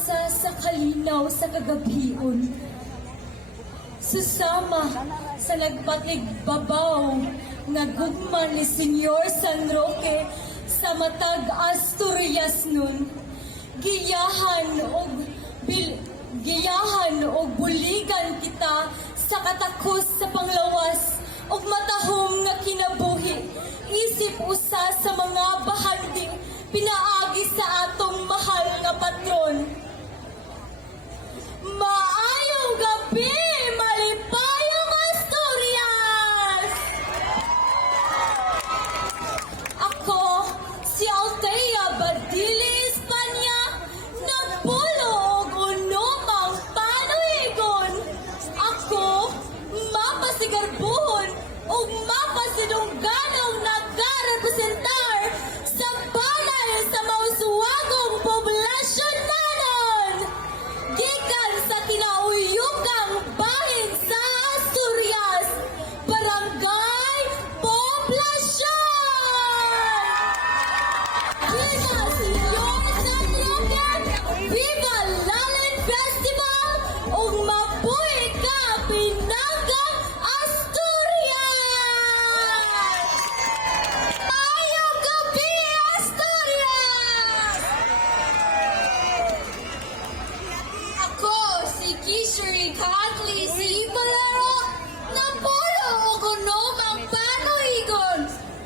asa sa kalinaw sa kagabion. Susama sa nagpatigbabaw nga gugma ni Senyor San Roque sa matag Asturias nun. Giyahan og buligan kita sa katakos sa panglawas og matahom nga kinabuhi. Isip usa sa mga bahandi pinaagi sa atong mahal nga patron. Maayong gabi, malipayong Asturias! Ako, si Althea Badili Espanya, napulo og unomang panuigon. Ako, mapasigarbuhon og mapasidungganong nagarepresentar sa balay sa mausuwagong poblasyon nanon. Gikan sa kinauyugang bahin sa Asturias, Barangay Poblasyon! Viva Senyor San Roque! Viva Lalin Festival! Ug mabuhay ka, Pinanggang Asturias! Ayong gabi, Asturias! Ako, si Kishri Katli, si Ibalaro, napulo o kunomang panuigon.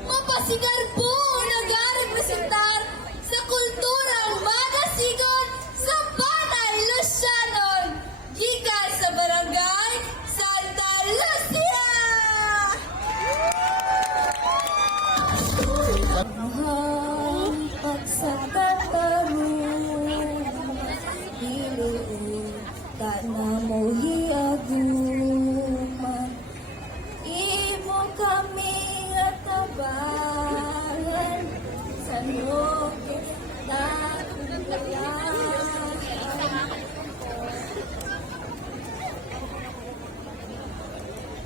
Mapasigarbo nagarepresentar sa kulturang magasigon sa Batay Lucianon. Gikan sa Barangay Santa Lucia! Ang pagsakatarong Iluin ka na mo hiaguman. Imo kami atabahan sa Roque na tulayan.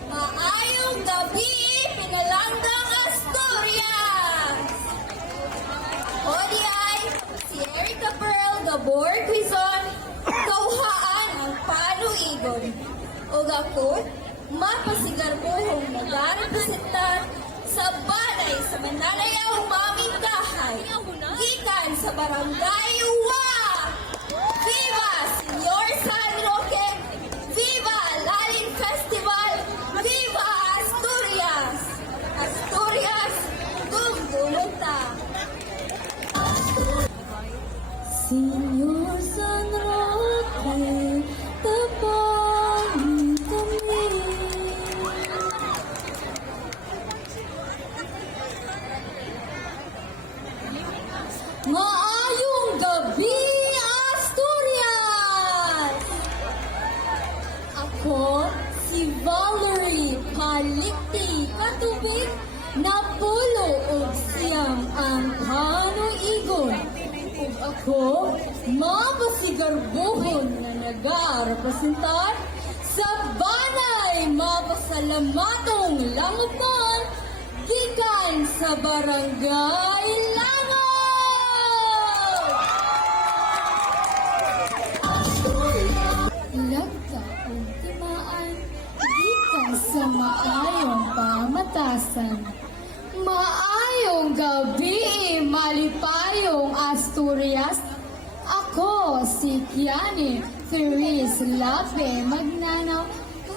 Maayong gabi, Pinalanggang Asturias! ODI, si Erica Pearl Gabor Quizon, kauhaan ang panuigon. O ako, mapasigarbuhong nagarepresentar sa balay sa Mananayaw Maming Kahay, gikan sa Barangay Uwa! Viva Senyor San Roque! Viva Lalin Festival! Viva Asturias! Asturias, gumdulunta! Senyor San Roque, tapanin kami. Maayong gabi, Asturias! Ako, si Valerie Palikti Katubig, napulo og siyang ang panuigon. Ug ako, mapasigarbuhon na nagarepresentar sa banay mapasalamatong Langupon gikan sa Barangay Langaw! Lagka ang timaan gikan sa maayong pamatasan. Maayong gabi, malipayong Asturias. Ako, si Kiani Therese Lape Magnanaw,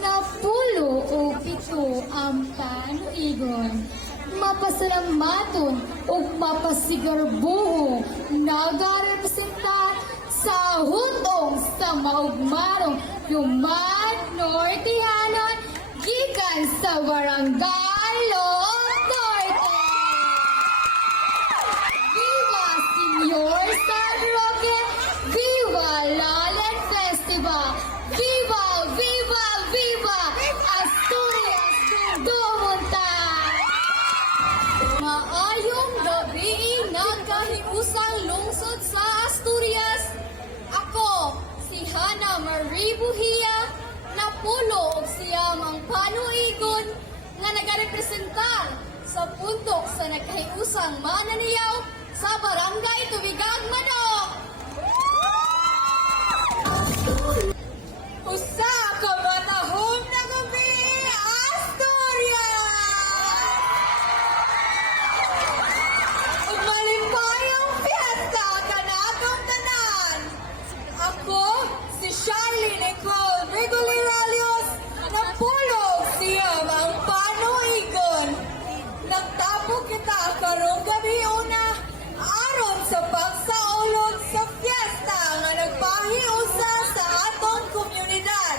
napulo o pito ang panuigon. Mapasalamaton o mapasigarbuho, nagarepresentar sa hutong sa maugmarong Human Nortehanon, gikan sa Barangay Loong Norte. Viva Senyor San Roque! Viva Lalin Festival! Viva, viva, viva! Asturias Dumunta! Maayong gabi, nagkahiusang lungsod sa Asturias. Ako, si Hana Marie Buhia, napulo og siyam ang panuigon nga nagarepresentar sa puntok sa nagkahiusang mananayaw sa Barangay Tubigag Manok. Nagpapo kita karong gabi una aron sa pagsaulog sa fiesta nga nagpahiusa sa atong komunidad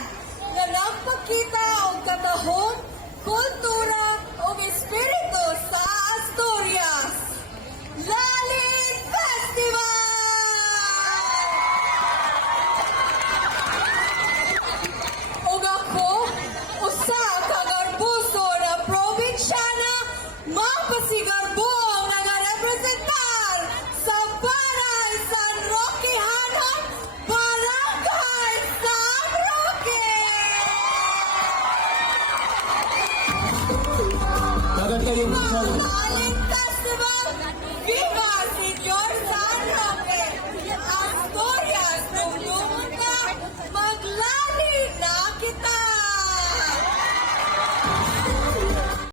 nga nagpakita og katahom